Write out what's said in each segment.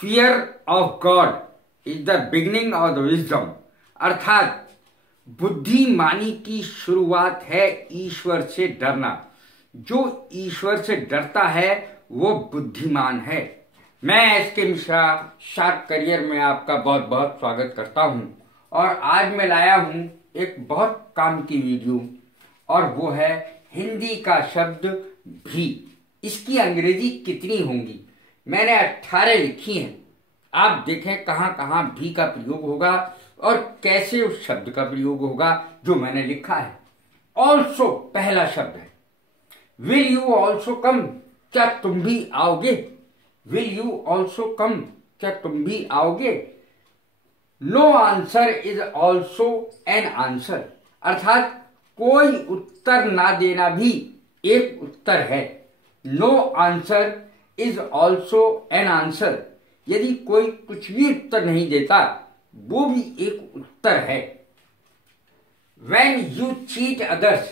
Fear of God is the beginning of the wisdom, अर्थात बुद्धिमानी की शुरुआत है ईश्वर से डरना। जो ईश्वर से डरता है वो बुद्धिमान है। मैं एस.के. मिश्रा शार्प करियर में आपका बहुत बहुत स्वागत करता हूं और आज मैं लाया हूं एक बहुत काम की वीडियो और वो है हिंदी का शब्द भी। इसकी अंग्रेजी कितनी होंगी? मैंने 18 लिखी हैं। आप देखें कहां कहां भी का प्रयोग होगा और कैसे उस शब्द का प्रयोग होगा जो मैंने लिखा है। ऑल्सो पहला शब्द है। विल यू ऑल्सो कम, क्या तुम भी आओगे? विल यू ऑल्सो कम, क्या तुम भी आओगे? No answer is also an answer, अर्थात कोई उत्तर ना देना भी एक उत्तर है। No answer is also an answer, यदि कोई कुछ भी उत्तर नहीं देता वो भी एक उत्तर है। When you cheat others,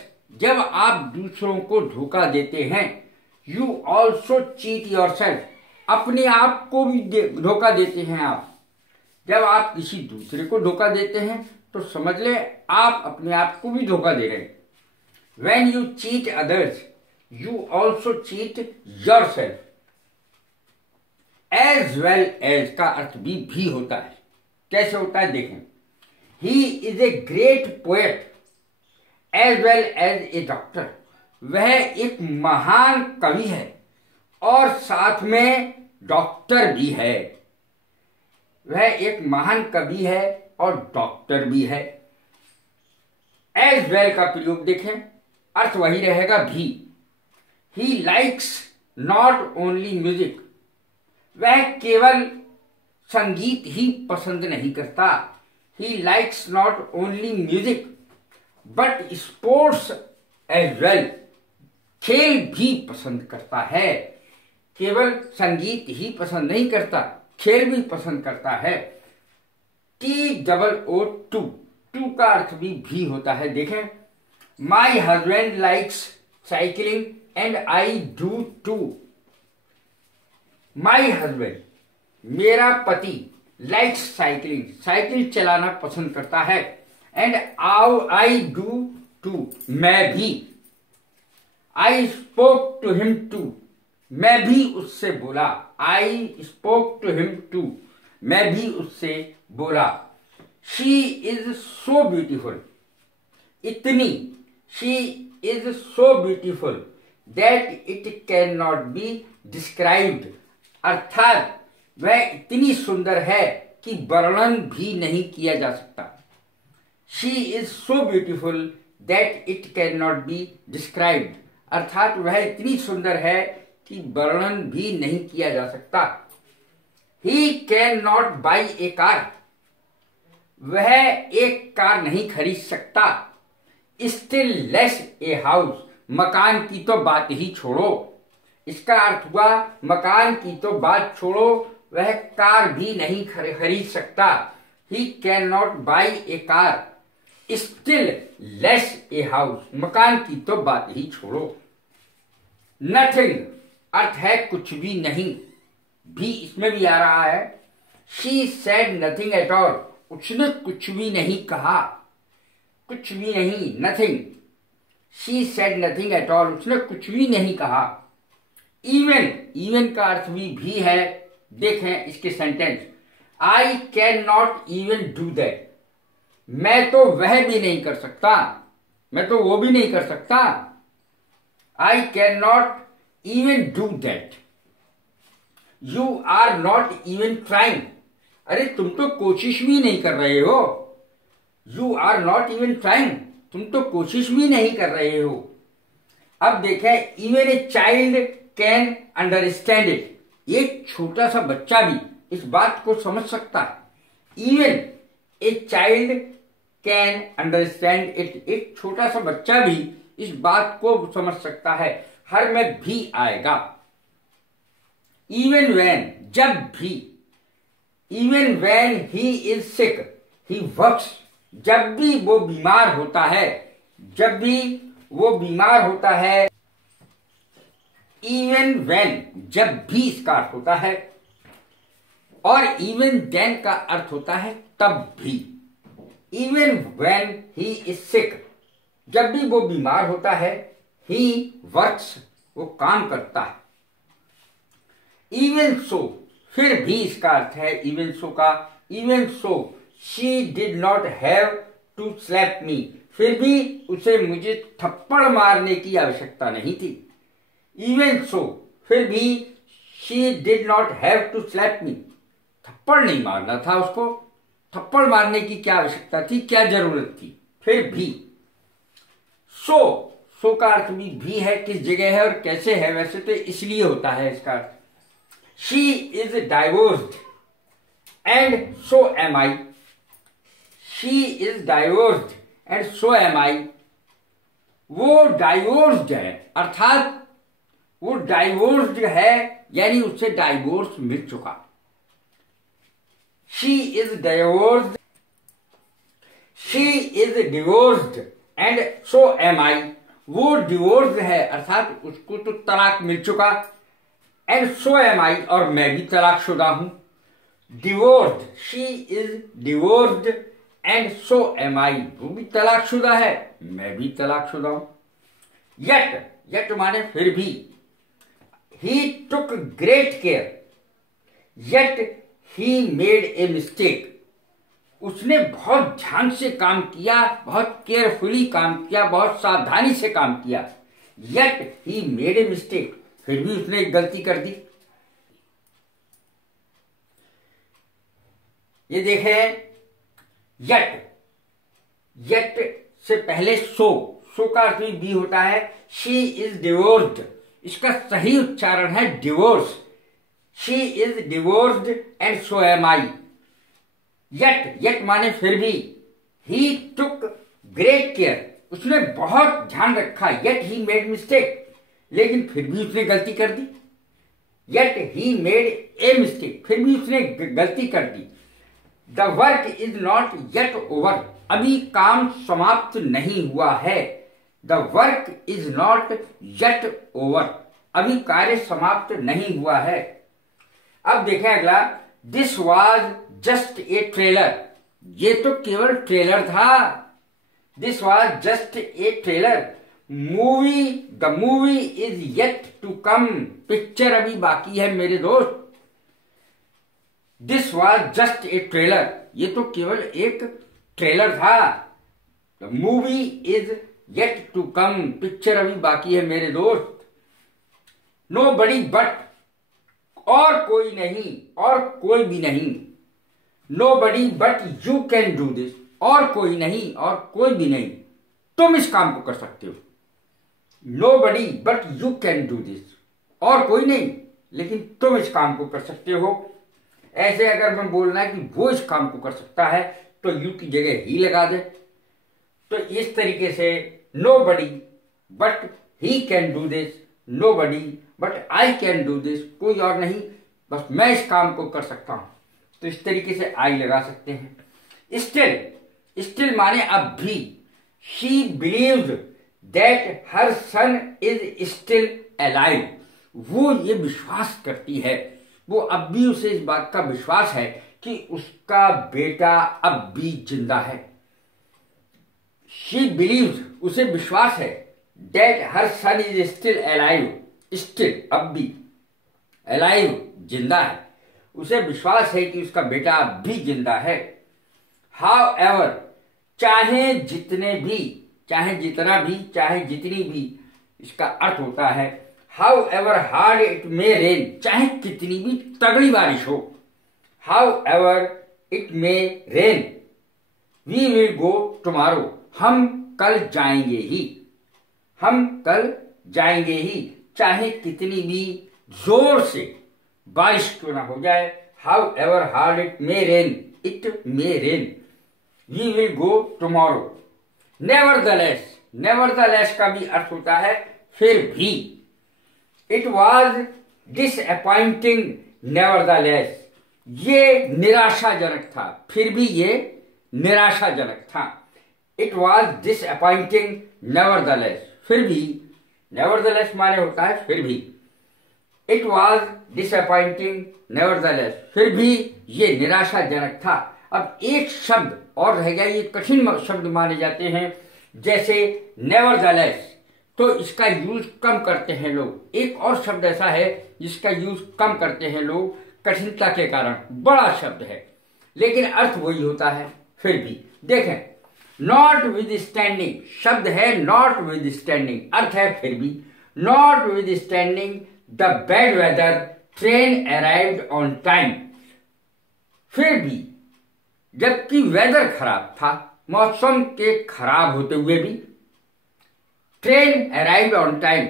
जब आप दूसरों को धोखा देते हैं, you also cheat yourself, अपने आप को भी धोखा देते हैं आप। जब आप किसी दूसरे को धोखा देते हैं तो समझ ले आप अपने आप को भी धोखा दे रहे हैं। When you cheat others, you also cheat yourself. As well as का अर्थ भी होता है। कैसे होता है देखें। He is a great poet as well as a doctor, वह एक महान कवि है और साथ में डॉक्टर भी है। वह एक महान कवि है और डॉक्टर भी है। as well का प्रयोग देखें, अर्थ वही रहेगा भी। He likes not only music, वह केवल संगीत ही पसंद नहीं करता। He likes not only music but sports as well, खेल भी पसंद करता है। केवल संगीत ही पसंद नहीं करता, खेल भी पसंद करता है। TOO, टू का अर्थ भी होता है। देखें, My husband likes cycling and I do too. My husband, मेरा पति, लाइक्स साइकिलिंग, साइकिल चलाना पसंद करता है। एंड आई डू टू, मैं भी। I spoke to him too, मैं भी उससे बोला। I spoke to him too, मैं भी उससे बोला। शी इज सो ब्यूटीफुल, इतनी। She is so beautiful that it can not be described, अर्थात वह इतनी सुंदर है कि वर्णन भी नहीं किया जा सकता। She is so beautiful that it can not be described, अर्थात वह इतनी सुंदर है कि वर्णन भी नहीं किया जा सकता। He can not by A car, वह एक कार नहीं खरीद सकता। स्टिल लेस ए हाउस, मकान की तो बात ही छोड़ो। इसका अर्थ हुआ मकान की तो बात छोड़ो, वह कार भी नहीं खरीद सकता। He cannot buy a car, still less a house, मकान की तो बात ही छोड़ो। Nothing अर्थ है कुछ भी नहीं, भी इसमें भी आ रहा है। She said nothing at all, उसने कुछ भी नहीं कहा, कुछ भी नहीं। Nothing, she said nothing at all, उसने कुछ भी नहीं कहा। इवन का अर्थ भी है। देखें इसके sentence, I can not even do that, मैं तो वह भी नहीं कर सकता, मैं तो वो भी नहीं कर सकता। I can not even do that. You are not even trying, अरे तुम तो कोशिश भी नहीं कर रहे हो। You are not even trying, तुम तो कोशिश भी नहीं कर रहे हो। अब देखें, even a child can understand it, एक छोटा सा बच्चा भी इस बात को समझ सकता है। Even a child can understand it, एक छोटा सा बच्चा भी इस बात को समझ सकता है। हर में भी आएगा। इवन व्हेन, जब भी। Even when he is sick he works, जब भी वो बीमार होता है, जब भी वो बीमार होता है। इवन व्हेन, जब भी इसका अर्थ होता है। और इवन देन का अर्थ होता है तब भी। Even when he is sick, जब भी वो बीमार होता है, ही वर्क्स, वो काम करता है। इवन सो, फिर भी इसका अर्थ है इवन सो का, even so she did not have to slap me, फिर भी उसे मुझे थप्पड़ मारने की आवश्यकता नहीं थी। इवन सो, फिर भी she did not have to slap me, थप्पड़ नहीं मारना था उसको, थप्पड़ मारने की क्या आवश्यकता थी, क्या जरूरत थी, फिर भी। सो का अर्थ भी है, किस जगह है और कैसे है, वैसे तो इसलिए होता है इसका अर्थ। She is divorced and so am I, she is divorced and so am I, वो डाइवोर्स्ड है, अर्थात वो डाइवोर्स्ड है, यानी उससे डाइवोर्स मिल चुका। She is divorced, she is divorced and so am I, वो डिवोर्स्ड है अर्थात उसको तो तलाक मिल चुका, एंड सो एम आई, और मैं भी तलाकशुदा हूं। Divorced, she is divorced and so am I, वो भी तलाकशुदा है, मैं भी तलाकशुदा हूं। यट माने फिर भी। He took great care, yet he made a mistake, उसने बहुत ध्यान से काम किया, बहुत केयरफुली काम किया, बहुत सावधानी से काम किया। Yet he made a mistake, फिर भी उसने एक गलती कर दी। ये देखें, यट से पहले सो का अर्थ भी होता है। शी इज डिवोर्स्ड, इसका सही उच्चारण है divorce. She is divorced and so am I. Yet माने फिर भी। ही टुक ग्रेट केयर, उसने बहुत ध्यान रखा। यट ही मेड मिस्टेक, लेकिन फिर भी उसने गलती कर दी। Yet he made a mistake, फिर भी उसने गलती कर दी। The work is not yet over, अभी काम समाप्त नहीं हुआ है। The work is not yet over, अभी कार्य समाप्त नहीं हुआ है। अब देखें अगला, this was just a trailer, ये तो केवल ट्रेलर था। This was just a trailer. The movie is yet to come, picture अभी बाकी है मेरे दोस्त। This was just a trailer, ये तो केवल एक ट्रेलर था। The movie is yet to come, picture अभी बाकी है मेरे दोस्त। नो बडी बट, और कोई नहीं, और कोई भी नहीं। Nobody but you can do this, और कोई नहीं, और कोई भी नहीं, तुम इस काम को कर सकते हो। Nobody but you can do this, और कोई नहीं, लेकिन तुम इस काम को कर सकते हो। ऐसे अगर मैं बोलना है कि वो इस काम को कर सकता है, तो यू की जगह ही लगा दे। तो इस तरीके से nobody but he can do this, nobody but I can do this, कोई और नहीं, बस मैं इस काम को कर सकता हूं। तो इस तरीके से आई लगा सकते हैं। स्टिल माने अब भी। She believes that her son is still alive, वो ये विश्वास करती है, वो अब भी उसे इस बात का विश्वास है कि उसका बेटा अब भी जिंदा है। शी बिलीव्स, उसे विश्वास है, that her son is still alive, still अब भी, अलाइव जिंदा है, उसे विश्वास है कि उसका बेटा अब भी जिंदा है। हाउ एवर, चाहे जितने भी, चाहे जितना भी, चाहे जितनी भी, इसका अर्थ होता है however hard it may rain, चाहे कितनी भी तगड़ी बारिश हो। However it may rain, we will go tomorrow, हम कल जाएंगे ही, हम कल जाएंगे ही, चाहे कितनी भी जोर से बारिश क्यों ना हो जाए। However hard it may rain, we will go tomorrow. Nevertheless का भी अर्थ होता है फिर भी। इट वॉज डिसअपॉइंटिंग नेवरदलेस, ये निराशाजनक था, फिर भी ये निराशाजनक था। इट वॉज डिसअपॉइंटिंग नेवरदलेस, फिर भी। नेवरदलेस माने होता है फिर भी। इट वॉज डिसअपॉइंटिंग नेवरदलेस, फिर भी ये निराशाजनक था। अब एक शब्द और रह गया, ये कठिन शब्द माने जाते हैं, जैसे नेवरदलेस, तो इसका यूज कम करते हैं लोग। एक और शब्द ऐसा है जिसका यूज कम करते हैं लोग कठिनता के कारण, बड़ा शब्द है लेकिन अर्थ वही होता है। फिर भी देखें, नॉट विद स्टैंडिंग शब्द है, नॉट विद स्टैंडिंग अर्थ है फिर भी। Notwithstanding the bad weather train arrived on time, फिर भी जबकि वेदर खराब था, मौसम के खराब होते हुए भी, train arrived on time,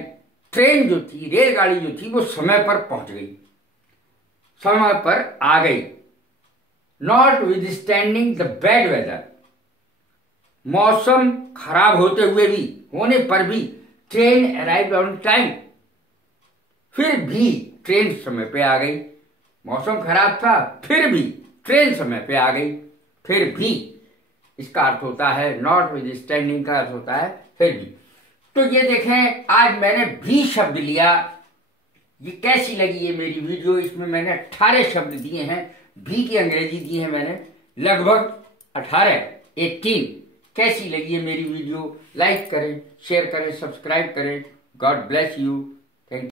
train जो थी, रेलगाड़ी जो थी, वो समय पर पहुंच गई, समय पर आ गई। Notwithstanding the bad weather, मौसम खराब होते हुए भी, होने पर भी, ट्रेन अराइव्ड ऑन टाइम, फिर भी ट्रेन समय पे आ गई। मौसम खराब था फिर भी ट्रेन समय पे आ गई, फिर भी इसका अर्थ होता है, नॉट विद स्टैंडिंग का अर्थ होता है फिर भी। तो ये देखें, आज मैंने भी शब्द लिया। ये कैसी लगी ये मेरी वीडियो? इसमें मैंने 18 शब्द दिए हैं, भी की अंग्रेजी दी है मैंने लगभग 18। कैसी लगी है मेरी वीडियो? लाइक करें, शेयर करें, सब्सक्राइब करें। God bless you. Thank you.